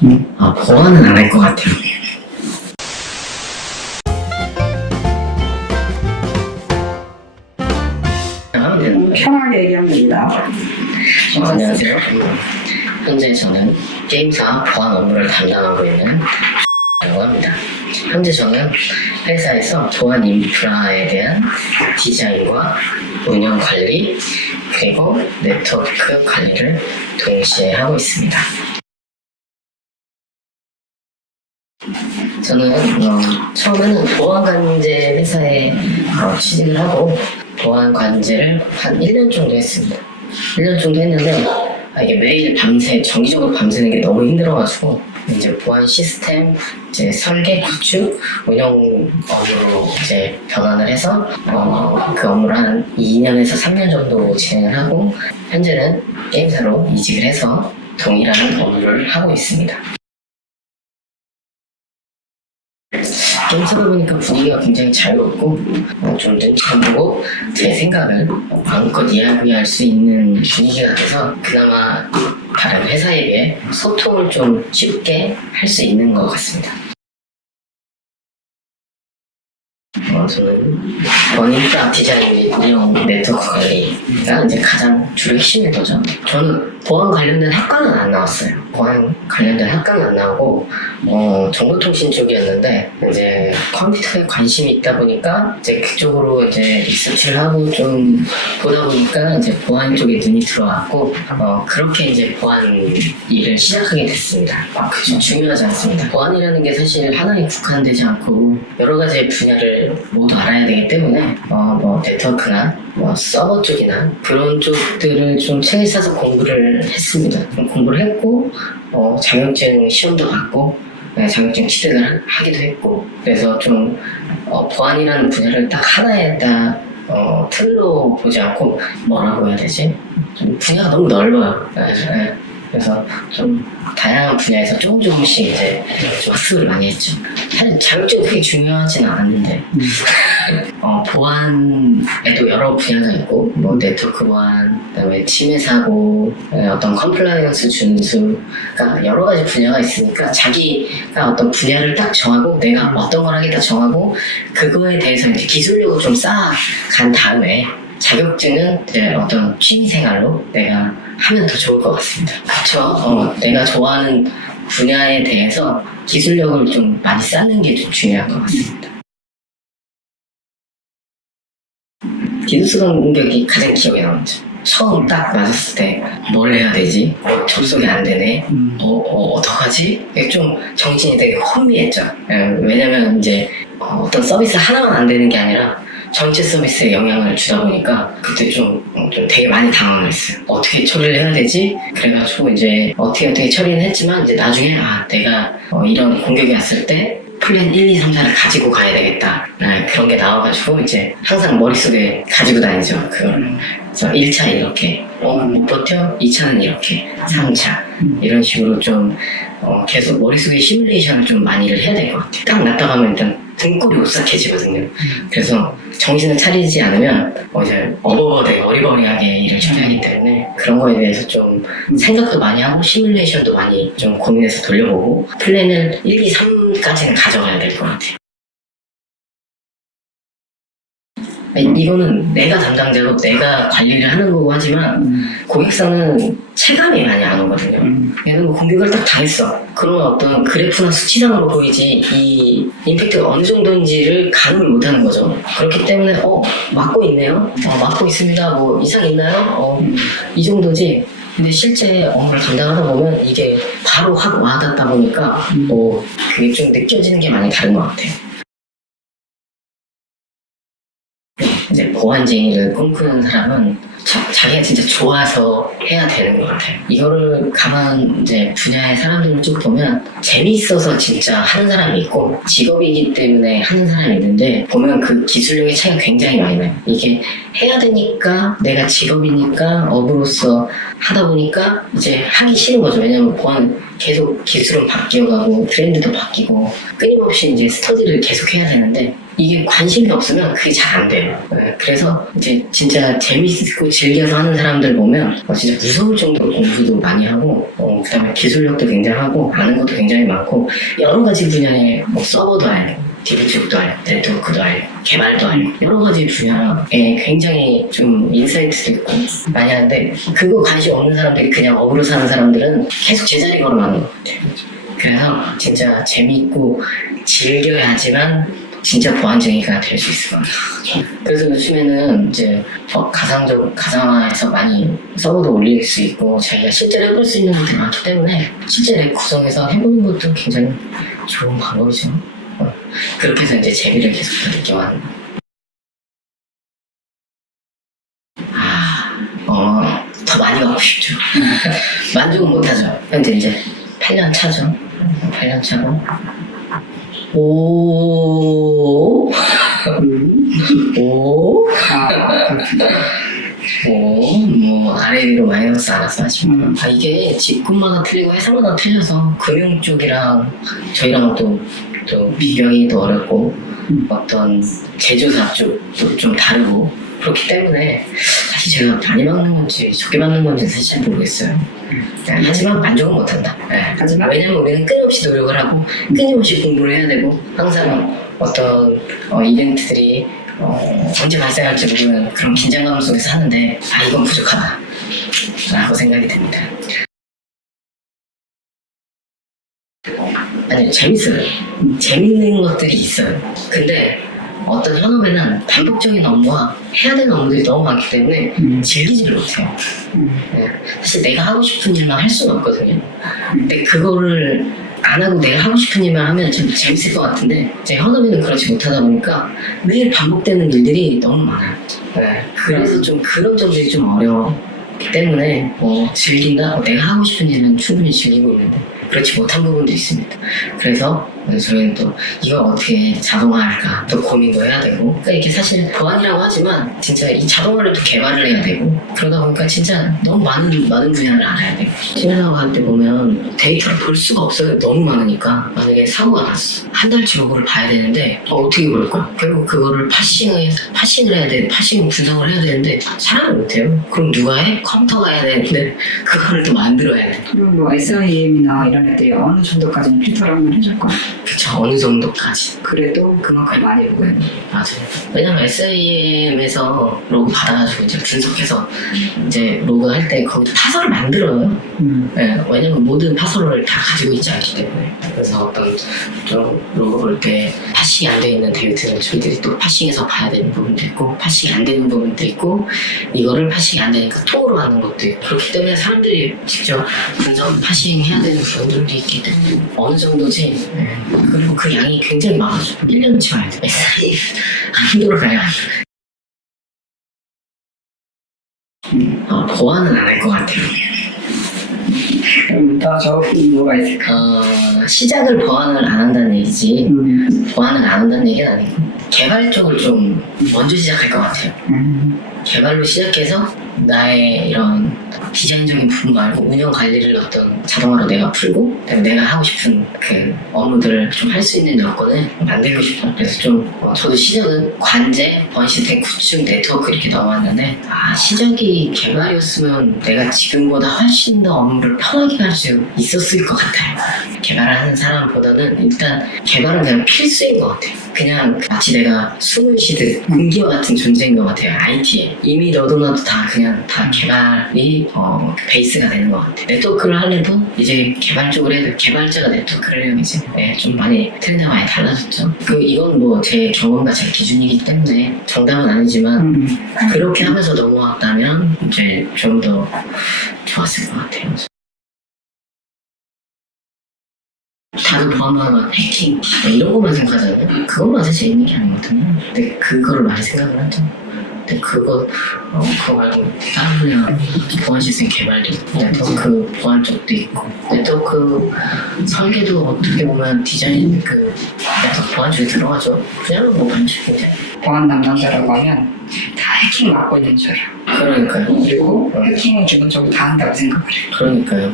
보안은 안 할 것 같아요. 편하게 얘기하면 됩니다. 안녕하세요. 현재 저는 게임사 보안 업무를 담당하고 있는 라고 합니다. 현재 저는 회사에서 보안 인프라에 대한 디자인과 운영 관리 그리고 네트워크 관리를 동시에 하고 있습니다. 저는 처음에는 보안관제 회사에 취직을 하고 보안관제를 한 1년 정도 했습니다. 1년 정도 했는데 이게 매일 밤새 정기적으로 밤새는 게 너무 힘들어가지고 이제 보안 시스템 이제 설계, 구축, 운영 업무로 이제 변환을 해서 그 업무를 한 2년에서 3년 정도 진행을 하고 현재는 게임사로 이직을 해서 동일한 업무를 하고 있습니다. 게임사다 보니까 분위기가 굉장히 자유롭고 좀 눈치가 보고 제 생각을 마음껏 이야기할 수 있는 분위기가 돼서 그나마 다른 회사에 비해 소통을 좀 쉽게 할 수 있는 것 같습니다. 저는 원인프라 디자인 및 운영 네트워크 관리가 이제 가장 주로 핵심인 거죠. 저는 보안 관련된 학과는 안 나왔어요. 보안 관련된 학과는 안 나오고 정보통신 쪽이었는데 이제 컴퓨터에 관심이 있다 보니까 이제 그쪽으로 이제 리서치를 하고 좀 보다 보니까 이제 보안 쪽에 눈이 들어왔고 그렇게 이제 보안 일을 시작하게 됐습니다. 그게 중요하지 않습니다. 보안이라는 게 사실 하나에 국한되지 않고 여러 가지 분야를 모두 알아야 되기 때문에 네트워크나 서버 쪽이나 그런 쪽들을 좀 책을 사서 공부를 했습니다. 공부를 했고 자격증 시험도 받고 자격증 취득을 하기도 했고 그래서 좀 보안이라는 분야를 딱 하나에 딱 틀로 보지 않고 뭐라고 해야 되지? 좀 분야가 너무 넓어요. 그래서 좀 다양한 분야에서 조금씩 이제 좀 학습을 많이 했죠. 사실 자격증이 크게 중요하지는 않았는데 보안에도 여러 분야가 있고 네트워크 보안, 그다음에 침해 사고, 어떤 컴플라이언스 준수가 여러 가지 분야가 있으니까 자기가 어떤 분야를 딱 정하고 내가 어떤 걸 하겠다 정하고 그거에 대해서 이제 기술력을 좀 쌓아간 다음에 자격증은 이제 어떤 취미생활로 내가 하면 더 좋을 것 같습니다. 그렇죠. 내가 좋아하는 분야에 대해서 기술력을 좀 많이 쌓는 게 좀 중요한 것 같습니다. 디도스 공격이 가장 기억에 남죠. 처음 딱 맞았을 때 뭘 해야 되지? 접속이 안 되네. 어떡하지? 좀 정신이 되게 혼미했죠. 왜냐면 이제 어떤 서비스 하나만 안 되는 게 아니라 전체 서비스에 영향을 주다 보니까 그때 좀 되게 많이 당황을 했어요. 어떻게 처리를 해야 되지? 그래가지고 이제 어떻게 처리는 했지만 이제 나중에 내가 이런 공격이 왔을 때 플랜 1, 2, 3, 4를 가지고 가야 되겠다. 그런 게 나와가지고 이제 항상 머릿속에 가지고 다니죠. 그걸. 그래서 1차 이렇게 못 버텨? 2차는 이렇게 3차 이런 식으로 좀 계속 머릿속에 시뮬레이션을 좀 많이를 해야 될 것 같아요. 딱 놨다 가면 일단 등골이 오싹해지거든요. 그래서 정신을 차리지 않으면 이제 되게 어리버리하게 일을 처리하기 때문에 그런 거에 대해서 좀 생각도 많이 하고 시뮬레이션도 많이 좀 고민해서 돌려보고 플랜을 1, 2, 3까지는 가져가야 될 것 같아요. 이거는 내가 담당자고 내가 관리를 하는 거고 하지만 고객사는 체감이 많이 안 오거든요. 얘는 공격을 딱 당했어. 그런 어떤 그래프나 수치상으로 보이지 이 임팩트가 어느 정도인지를 가늠을 못하는 거죠. 그렇기 때문에 맞고 있네요. 맞고 있습니다. 뭐 이상 있나요? 이 정도지. 근데 실제 업무를 담당하다 보면 이게 바로 확 와닿다 보니까 그게 좀 느껴지는 게 많이 다른 것 같아요. 이제 보안쟁이를 꿈꾸는 사람은 자기가 진짜 좋아서 해야 되는 것 같아요. 이거를 가만 이제 분야의 사람들을 쭉 보면 재미있어서 진짜 하는 사람이 있고 직업이기 때문에 하는 사람이 있는데 보면 그 기술력의 차이가 굉장히 많이 나요. 이게 해야 되니까 내가 직업이니까 업으로서 하다 보니까 이제 하기 싫은 거죠. 왜냐면 보안 계속 기술은 바뀌어가고 트렌드도 바뀌고 끊임없이 이제 스터디를 계속 해야 되는데 이게 관심이 없으면 그게 잘 안 돼요. 네, 그래서 이제 진짜 재밌고 즐겨서 하는 사람들 보면 진짜 무서울 정도로 공부도 많이 하고 그다음에 기술력도 굉장하고 아는 것도 굉장히 많고 여러 가지 분야에 뭐 서버도 알고 DB 쪽도 알고 네트워크도 알고 개발도 알고 여러 가지 분야에 굉장히 좀 인사이트도 있고 많이 하는데 그거 관심 없는 사람들이 그냥 업으로 사는 사람들은 계속 제자리 걸어가는 것 같아요. 그래서 진짜 재밌고 즐겨야지만 진짜 보안쟁이가 될 수 있을 것 같아요. 그래서 요즘에는 이제 가상화해서 많이 서버도 올릴 수 있고 자기가 실제로 해볼 수 있는 것들이 많기 때문에 실제 랩 구성해서 해보는 것도 굉장히 좋은 방법이죠. 그렇게 해서 이제 재미를 계속 느껴가는 더 많이 가고 싶죠. 만족은 못하죠. 현재 이제 8년 차죠. 8년 차고 오, 뭐 아래 위로 마이너스 알아서 하시면 이게 직군마다 틀리고 회사마다 틀려서 금융 쪽이랑 저희랑 또 비교하기도 어렵고 어떤 제조사 쪽도 좀 다르고 그렇기 때문에 사실 제가 많이 받는 건지 적게 받는 건지 사실 잘 모르겠어요. 하지만 만족은 못한다. 하지만 왜냐면 우리는 끊임없이 노력을 하고 끊임없이 공부를 해야 되고 항상 어떤 이벤트들이 언제 발생할지 모르는 그런 긴장감 속에서 하는데 이건 부족하다 라고 생각이 듭니다. 아니 재밌어요. 재밌는 것들이 있어요. 근데 어떤 현업에는 반복적인 업무와 해야 되는 업무들이 너무 많기 때문에 즐기지를 못해요. 사실 내가 하고 싶은 일만 할 수는 없거든요. 근데 그거를 안 하고 내가 하고 싶은 일만 하면 좀 재밌을 것 같은데 제 현업에는 그렇지 못하다 보니까 매일 반복되는 일들이 너무 많아요. 그래서 좀 그런 점들이 좀 어려웠기 때문에 즐긴다? 내가 하고 싶은 일은 충분히 즐기고 있는데 그렇지 못한 부분도 있습니다. 그래서 저희는 또 이걸 어떻게 자동화할까 또 고민도 해야 되고 그러니까 이게 사실 보안이라고 하지만 진짜 이 자동화를 또 개발을 해야 되고 그러다 보니까 진짜 너무 많은 분야를 알아야 되고 팀에서 할 때 보면 데이터를 볼 수가 없어요. 너무 많으니까 만약에 사고가 났어 한 달치 로그를 봐야 되는데 어떻게 볼까? 결국 그거를 파싱을 해야 돼. 파싱 분석을 해야 되는데 사람이 못해요. 그럼 누가 해? 컴퓨터가 해야 되는데 그거를 또 만들어야 돼. 그리고 뭐 SIM이나 이런 애들이 어느 정도까지는 필터를 한번 해줄 거야. 그쵸, 어느 정도까지. 그래도 그만큼 많이 보고요. 맞아요. 왜냐면 SIM에서 로그 받아가지고 이제 분석해서 이제 로그 할 때 거기도 파서를 만들어요. 네, 왜냐면 모든 파서를 다 가지고 있지 않기 때문에. 그래서 어떤 좀 로그 볼 때 파싱이 안 돼 있는 데이터는 저희들이 또 파싱해서 봐야 되는 부분도 있고 파싱이 안 되는 부분도 있고 이거를 파싱이 안 되니까 톡으로 하는 것도 있고 그렇기 때문에 사람들이 직접 분석 파싱 해야 되는 부분들이 있기 때문에 어느 정도지. 그리고 그 양이 굉장히 많아져. 1년치 와야 돼. SIM 안 돌아가요. 보안은 안 할 것 같아요. 더 좋은 뭐가 있을까? 시작을 보안을 안 한다는 얘기지 보안을 안 한다는 얘기는 아니고 개발 쪽을 좀 먼저 시작할 것 같아요. 개발로 시작해서 나의 이런 디자인적인 부분 말고 운영 관리를 어떤 자동화로 내가 풀고 내가 하고 싶은 그 업무들을 좀 할 수 있는 여건을 만들고 싶어요. 그래서 좀 저도 시작은 관제, 보안 시스템 구축, 네트워크 이렇게 넘어왔는데 시작이 개발이었으면 내가 지금보다 훨씬 더 업무를 편하게 할 수 있었을 것 같아요. 개발하는 사람보다는 일단 개발은 그냥 필수인 것 같아요. 그냥 마치 내가 숨을 쉬듯 공기와 같은 존재인 것 같아요. IT에 이미 너도 다 그냥 다 개발이 베이스가 되는 것 같아요. 네트워크를 하려도 이제 개발 쪽으로 해야 돼. 개발자가 네트워크를 하려면 이제 좀 많이 트렌드가 많이 달라졌죠. 이건 뭐 제 경험과 제 기준이기 때문에 정답은 아니지만 그렇게 하면서 넘어왔다면 이제 좀 더 좋았을 것 같아요. 다들 보안만 해킹 이런 것만 생각하잖아요. 그것만 사실 있는 게 아니거든요. 근데 그거를 많이 생각을 하죠. 근데 그거 말고 다른 분야 보안 시스템 개발도 있고 네트워크 보안 쪽도 있고 네트워크 설계도 어떻게 보면 디자인 네트워크 보안 쪽에 들어가죠. 그냥 뭐 반죽인데 보안 담당자라고 하면 다 해킹 맡고 있는 줄 알아요. 그러니까요. 그리고 해킹은 기본적으로 다 한다고 생각을 해요. 그러니까요.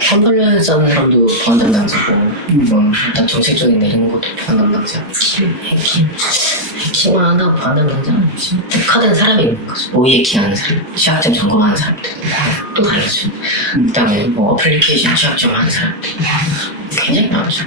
텀블러 써는 사람도 보안 담당자고, 일단 정책적인 내리는 것도 보안 담당자. 해킹만 한다고 보안 담당자? 특화된 사람이 있는 거죠. 오이 해킹하는 사람, 취약점 점검하는 사람들. 또 다르죠. 그 다음에 뭐 어플리케이션 취약점 하는 사람들. 굉장히 많죠.